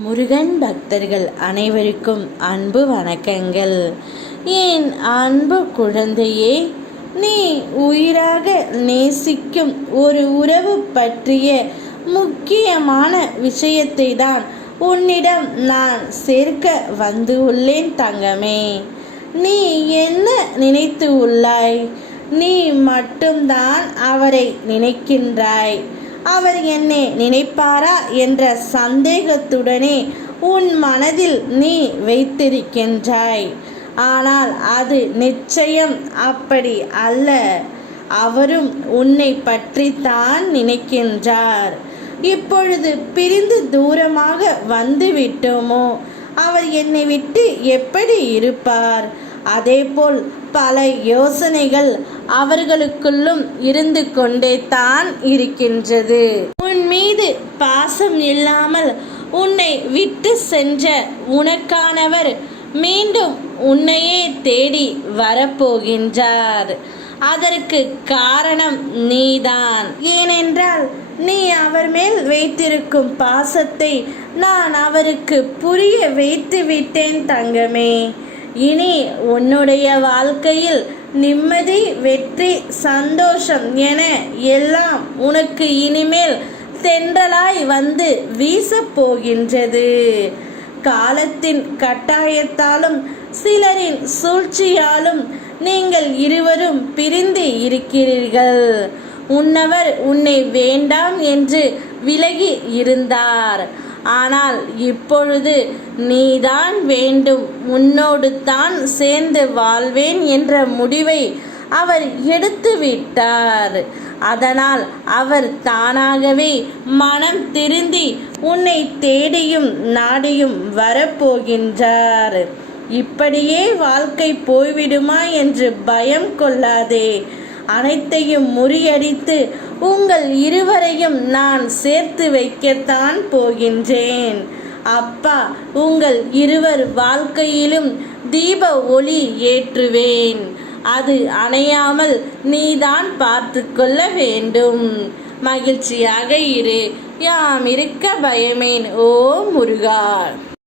முருகன் பக்தர்கள் அனைவருக்கும் அன்பு வணக்கங்கள். என் அன்பு குழந்தையே, நீ உயிராக நேசிக்கும் ஒரு உறவு பற்றிய முக்கியமான விஷயத்தை தான் உன்னிடம் நான் சேர்க்க வந்து உள்ளேன் தங்கமே. நீ என்ன நினைத்து உள்ளாய்? நீ மட்டும்தான் அவரை நினைக்கின்றாய். அவர் என்னை நினைப்பாரா என்ற சந்தேகத்துடனே உன் மனதில் நீ வைத்திருக்கின்றாய். ஆனால் அது நிச்சயம் அப்படி அல்ல. அவரும் உன்னை பற்றித்தான் நினைக்கின்றார். இப்பொழுது பிரிந்து தூரமாக வந்து விட்டோமோ, அவர் என்னை விட்டு எப்படி இருப்பார்? அதேபோல் பல யோசனைகள் அவர்களுக்குள்ளும் இருந்து கொண்டே தான் இருக்கின்றது. உன் மீது பாசம் இல்லாமல் உன்னை விட்டு சென்ற உனக்கானவர் மீண்டும் உன்னையே தேடி வரப்போகின்றார். அதற்கு காரணம் நீதான். ஏனென்றால் நீ அவர் மேல் வைத்திருக்கும் பாசத்தை நான் அவருக்கு புரிய வைத்து விட்டேன் தங்கமே. இனி உன்னுடைய வாழ்க்கையில் நிம்மதி, வெற்றி, சந்தோஷம் என எல்லாம் உனக்கு இனிமேல் தென்றலாய் வந்து வீசப் போகின்றது. காலத்தின் கட்டாயத்தாலும் சிலரின் சூழ்ச்சியாலும் நீங்கள் இருவரும் பிரிந்து இருக்கிறீர்கள். உன்னவர் உன்னை வேண்டாம் என்று விலகி இருந்தார். ஆனால் இப்பொழுது நீதான் வேண்டும், உன்னோடு தான் சேர்ந்து வாழ்வேன் என்ற முடிவை அவர் எடுத்து விட்டார். அதனால் அவர் தானாகவே மனம் திருந்தி உன்னை தேடியும் நாடியும் வரப்போகின்றார். இப்படியே வாழ்க்கை போய்விடுமா என்று பயம் கொள்ளாதே. அனைத்தையும் முறியடித்து உங்கள் இருவரையும் நான் சேர்த்து வைக்கத்தான் போகின்றேன். அப்பா, உங்கள் இருவர் வாழ்க்கையிலும் தீப ஒளி ஏற்றுவேன். அது அணையாமல் நீதான் பார்த்து கொள்ள வேண்டும். மகிழ்ச்சியாக இரு. யாம் இருக்க பயமேன். ஓ முருகா.